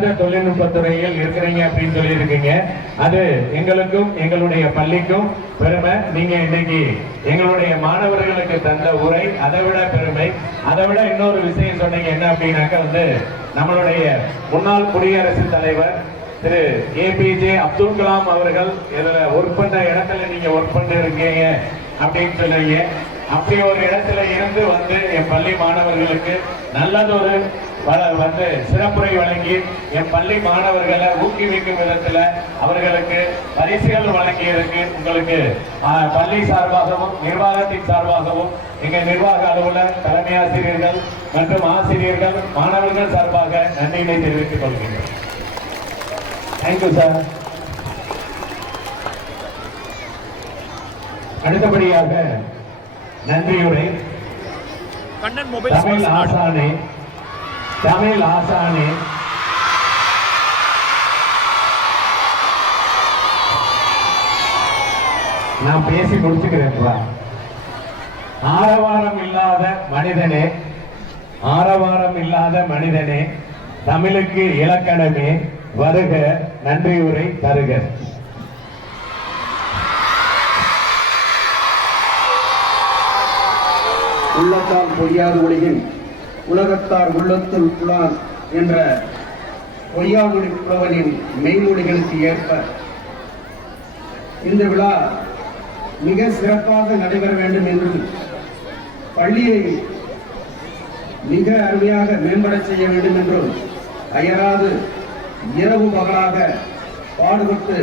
சிறந்த தொழில்நுட்பத் துறையில் இருக்கிறீங்க அப்படின்னு சொல்லியிருக்கீங்க. அது எங்களுக்கும் எங்களுடைய பள்ளிக்கும் பெருமை. நீங்க இன்னைக்கு எங்களுடைய மாணவர்களுக்கு தந்த உரை அதை விட பெருமை. அதை விட இன்னொரு விஷயம் சொன்னீங்க என்ன அப்படின்னாக்க வந்து நம்மளுடைய முன்னாள் குடியரசுத் தலைவர் திரு ஏபிஜே அப்துல் கலாம் அவர்கள் இதுல ஒர்க் பண்ற இடத்துல நீங்க ஒர்க் பண்ணி இருக்கீங்க அப்படின்னு சொல்லுவீங்க அப்படி ஒரு இடத்துல இருந்து வந்து என் பள்ளி மாணவர்களுக்கு நல்லதொரு வந்து சிறப்புரை வழங்கி என் பள்ளி மாணவர்களை ஊக்குவிக்கும் விதத்துல அவர்களுக்கு பரிசுகள் வழங்கியதற்கு உங்களுக்கு பள்ளி சார்பாகவும் நிர்வாகத்தின் சார்பாகவும் எங்க நிர்வாக அலுவலர் தலைமை ஆசிரியர்கள் மற்றும் ஆசிரியர்கள் மாணவர்கள் சார்பாக நன்றியினை தெரிவித்துக் கொள்கிறேன் தேங்க்யூ சார் அடுத்தபடியாக நன்றியுரை. கண்ணன் மொபைல் தமிழ் ஆசானே. தமிழ் ஆசானே. நான் பேசி முடிச்சுக்கிறேன் ஆரவாரம் இல்லாத மனிதனே ஆரவாரம் இல்லாத மனிதனே தமிழுக்கு இலக்கணமே வருக நன்றியுரை தருக. உள்ளத்தால் பொய்யாது ஒளியின் உலகத்தார் உள்ளத்துள் புலான் என்ற பொய்யாமொழி புலவனின் மெய்மொழிகளுக்கு ஏற்ப இந்த விழா மிக சிறப்பாக நடைபெற வேண்டும் என்றும் பள்ளியை மிக அருமையாக மேம்பட செய்ய வேண்டும் என்றும் அயராது இரவு பகலாக பாடுபட்டு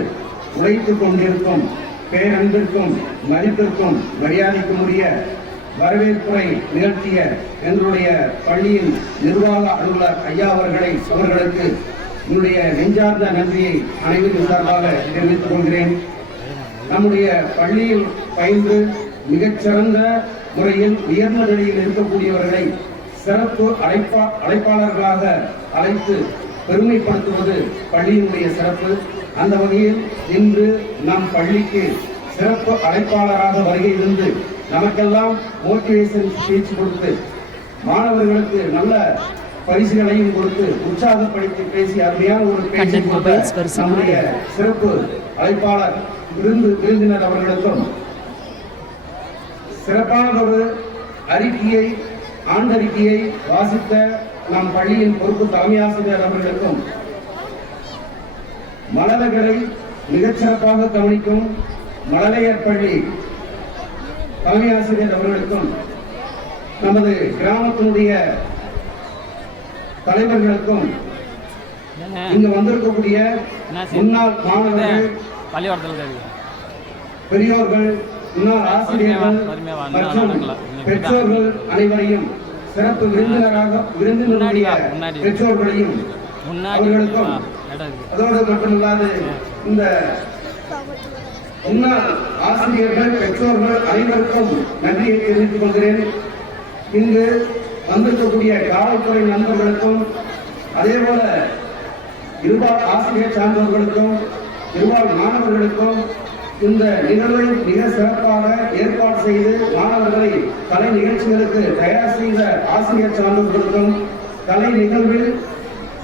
உழைத்துக் கொண்டிருக்கும் பேரன்பிற்கும் மதிப்பிற்கும் மரியாதைக்கும் உரிய வரவேற்புரை நிகழ்த்திய எங்களுடைய பள்ளியின் நிர்வாக அலுவலர் ஐயா அவர்களை அவர்களுக்கு என்னுடைய நெஞ்சார்ந்த நன்றியை அனைவரும் சார்பாக தெரிவித்துக் கொள்கிறேன். நம்முடைய பள்ளியில் பயின்று மிகச்சிறந்த முறையில் உயர்ந்த நிலையில் இருக்கக்கூடியவர்களை சிறப்பு அழைப்பா அழைப்பாளர்களாக அழைத்து பெருமைப்படுத்துவது பள்ளியினுடைய சிறப்பு. அந்த வகையில் இன்று நம் பள்ளிக்கு சிறப்பு அழைப்பாளராக வருகை இருந்து நமக்கெல்லாம் மோட்டிவேஷன் ஸ்பீச் கொடுத்து மாணவர்களுக்கு நல்ல பரிசுகளையும் கொடுத்து உற்சாகப்படுத்தி பேசிய அருமையான ஒரு பேச்சு நம்முடைய சிறப்பு அழைப்பாளர் விருந்து விருந்தினர் அவர்களுக்கும். சிறப்பானதொரு அறிக்கையை ஆண்டறிக்கையை வாசித்த நம் பள்ளியின் பொறுப்பு தலைமை ஆசிரியர் அவர்களுக்கும் மழலைகளை மிகச் சிறப்பாக கவனிக்கும் மழலையர் பள்ளி தலைமை ஆசிரியர் அவர்களுக்கும் நமது கிராமத்தினுடைய தலைவர்களுக்கும் இங்கு வந்திருக்கக்கூடிய முன்னாள் மாணவர்கள் பெரியோர்கள் முன்னாள் ஆசிரியர்கள் மற்றும். பெற்றோர்கள் அனைவரையும் சிறப்பு விருந்தினராக விருந்தினருடைய. பெற்றோர்களையும் அவர்களுக்கும் அதோடு மட்டுமல்லாது இந்த முன்னாள் ஆசிரியர்கள் பெற்றோர்கள் அனைவருக்கும் நன்றியை தெரிவித்துக் கொள்கிறேன். இங்கு வந்திருக்கக்கூடிய காவல்துறை நண்பர்களுக்கும் அதே போல இருபால் ஆசிரியர் சார்ந்தவர்களுக்கும் இருபால் மாணவர்களுக்கும் இந்த நிகழ்வை மிக சிறப்பாக ஏற்பாடு செய்து மாணவர்களை கலை நிகழ்ச்சிகளுக்கு தயார் செய்த ஆசிரியர் சார்ந்தவர்களுக்கும் கலை நிகழ்வில்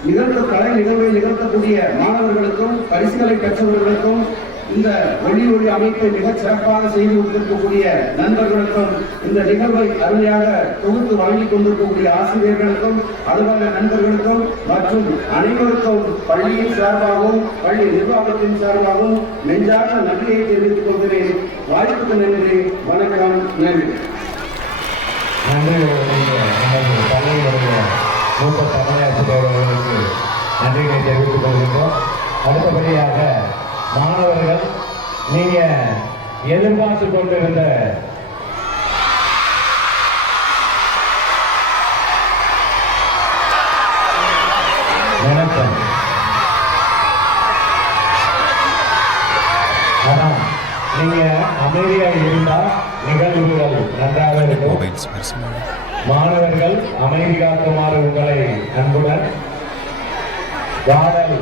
நிகழ்த்த கலை நிகழ்வை நிகழ்த்தக்கூடிய மாணவர்களுக்கும் பரிசுகளை பெற்றவர்களுக்கும் இந்த ஒளி ஒளி அமைப்பை மிக சிறப்பாக செய்து கொண்டிருக்கக்கூடிய நண்பர்களுக்கும் இந்த நிகழ்வை அருமையாக தொகுத்து வழங்கிக் கொண்டிருக்கக்கூடிய ஆசிரியர்களுக்கும் அலுவலக நண்பர்களுக்கும் மற்றும் அனைவருக்கும் பள்ளியின் சார்பாகவும் பள்ளி நிர்வாகத்தின் சார்பாகவும் நெஞ்சார்ந்த நன்றியை தெரிவித்துக் கொள்கிறேன். வாய்ப்புக்கு நன்றி வணக்கம் நன்றி. நன்றி. உங்களுடைய பள்ளியினுடைய மூத்த தமிழாசிரியர் நன்றிகளை தெரிவித்துக் கொள்கின்றோம் அடுத்தபடியாக மாணவர்கள் நீங்க எதிர்பார்த்து கொண்டிருந்த வணக்கம் அதான் நீங்க அமைதியா இருந்தா நிகழ்வுகள் நன்றாக இருக்கும். மாணவர்கள் அமைதி காக்குமாறு உங்களை அன்புடன் பாடல்